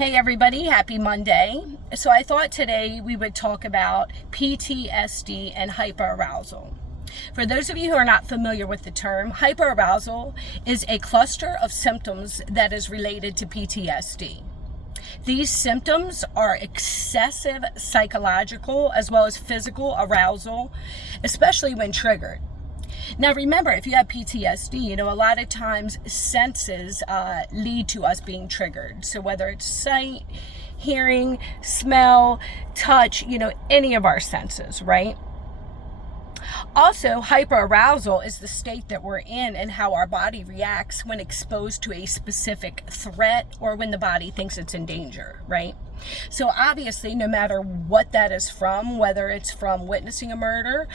Hey everybody, happy Monday. So I thought today we would talk about PTSD and hyperarousal. For those of you who are not familiar with the term, hyperarousal is a cluster of symptoms that is related to PTSD. These symptoms are excessive psychological as well as physical arousal, especially when triggered. Now remember, if you have PTSD, a lot of times senses lead to us being triggered. So whether it's sight, hearing, smell, touch, any of our senses, right? Also, hyperarousal is the state that we're in and how our body reacts when exposed to a specific threat or when the body thinks it's in danger, right? So obviously, no matter what that is from, whether it's from witnessing a murder,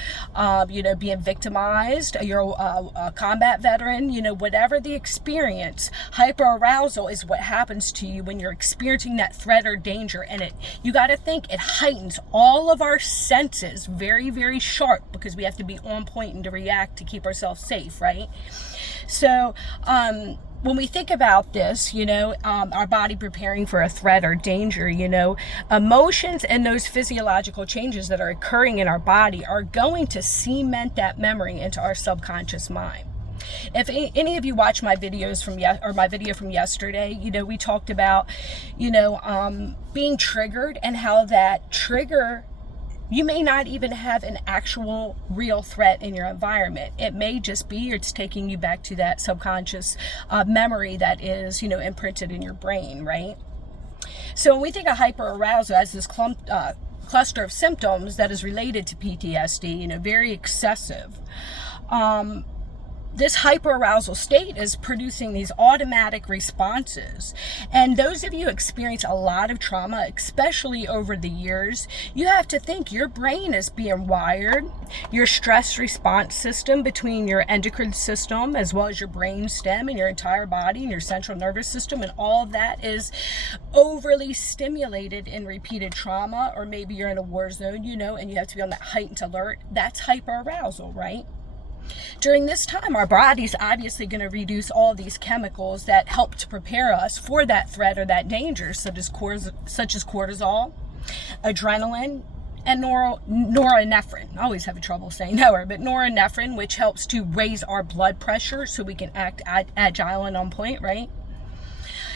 being victimized, you're a combat veteran, whatever the experience, hyperarousal is what happens to you when you're experiencing that threat or danger. And you got to think it heightens all of our senses very, very sharp because we have to be on point and to react to keep ourselves safe, right? So, when we think about this, our body preparing for a threat or danger, emotions and those physiological changes that are occurring in our body are going to cement that memory into our subconscious mind. If any of you watch my videos my video from yesterday, we talked about, being triggered and how that trigger, you may not even have an actual real threat in your environment. It may just be it's taking you back to that subconscious memory that is, imprinted in your brain, right? So when we think of hyperarousal as this cluster of symptoms that is related to PTSD, very excessive. This hyperarousal state is producing these automatic responses. And those of you who experience a lot of trauma, especially over the years, you have to think your brain is being wired, your stress response system between your endocrine system as well as your brain stem and your entire body and your central nervous system, and all of that is overly stimulated in repeated trauma, or maybe you're in a war zone, and you have to be on that heightened alert. That's hyperarousal, right? During this time, our body's obviously going to reduce all these chemicals that help to prepare us for that threat or that danger, such as cortisol, adrenaline, and norepinephrine. I always have trouble saying that word, but norepinephrine, which helps to raise our blood pressure so we can act agile and on point, right?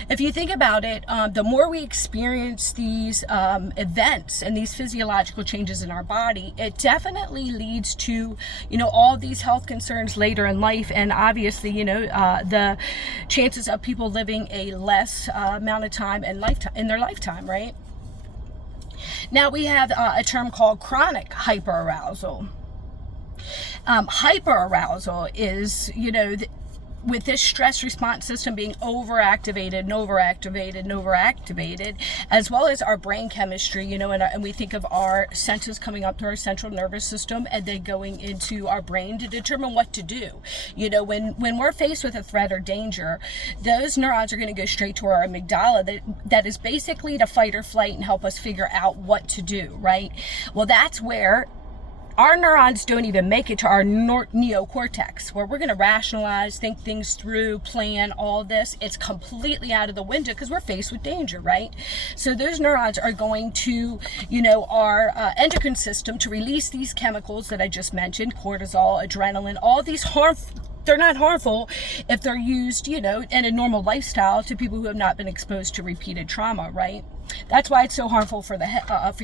If you think about it, the more we experience these events and these physiological changes in our body, it definitely leads to, all these health concerns later in life. And obviously, the chances of people living a less amount of time in their lifetime, right? Now we have a term called chronic hyperarousal. Hyperarousal is, with this stress response system being overactivated, as well as our brain chemistry, and we think of our senses coming up to our central nervous system and then going into our brain to determine what to do. When we're faced with a threat or danger, those neurons are going to go straight to our amygdala that is basically to fight or flight and help us figure out what to do, right? Well, that's where our neurons don't even make it to our neocortex, where we're going to rationalize, think things through, plan all this. It's completely out of the window because we're faced with danger, right? So those neurons are going to, our endocrine system to release these chemicals that I just mentioned, cortisol, adrenaline, all these they're not harmful if they're used, in a normal lifestyle to people who have not been exposed to repeated trauma, right? That's why it's so harmful for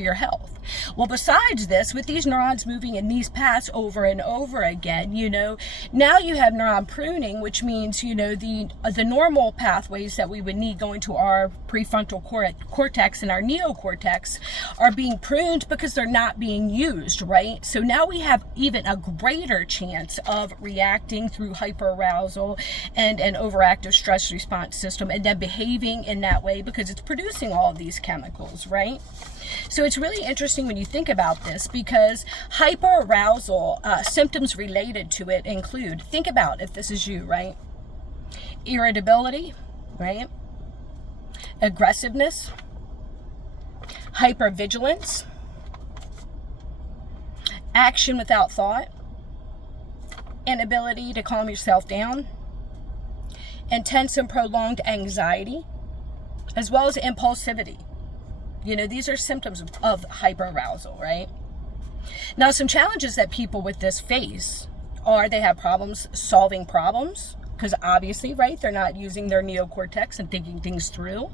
your health. Well, besides this, with these neurons moving in these paths over and over again, now you have neuron pruning, which means, the normal pathways that we would need going to our prefrontal cortex and our neocortex are being pruned because they're not being used, right? So now we have even a greater chance of reacting through hyperarousal and an overactive stress response system and then behaving in that way because it's producing all of these chemicals, right? So it's really interesting when you think about this because hyperarousal symptoms related to it include, think about if this is you, right? Irritability, right? Aggressiveness, hypervigilance, action without thought, inability to calm yourself down, intense and prolonged anxiety, as well as impulsivity. These are symptoms of hyperarousal, right? Now, some challenges that people with this face are they have problems solving problems, because obviously, right, they're not using their neocortex and thinking things through.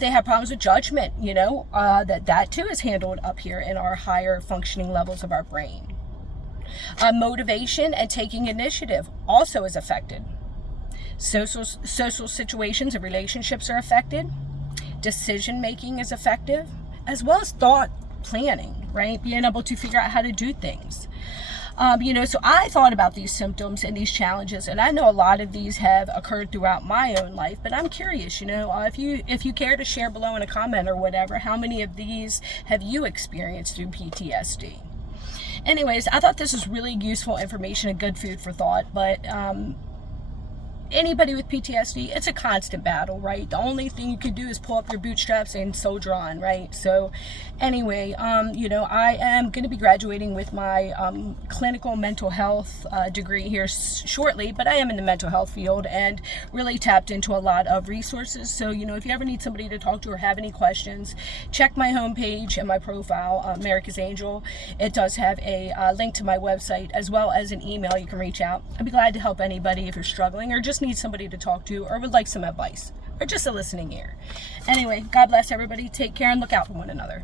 They have problems with judgment, that too is handled up here in our higher functioning levels of our brain. Motivation and taking initiative also is affected. Social situations and relationships are affected. Decision making is effective, as well as thought planning, right? Being able to figure out how to do things. So I thought about these symptoms and these challenges, and I know a lot of these have occurred throughout my own life, but I'm curious, if you care to share below in a comment or whatever, how many of these have you experienced through PTSD? Anyways, I thought this was really useful information and good food for thought, but anybody with PTSD, it's a constant battle, right? The only thing you can do is pull up your bootstraps and soldier on, right? So anyway, I am going to be graduating with my clinical mental health degree here shortly, but I am in the mental health field and really tapped into a lot of resources. So, if you ever need somebody to talk to or have any questions, check my homepage and my profile, America's Angel. It does have a link to my website as well as an email. You can reach out. I'd be glad to help anybody if you're struggling or just need somebody to talk to or would like some advice or just a listening ear. Anyway, God bless everybody. Take care and look out for one another.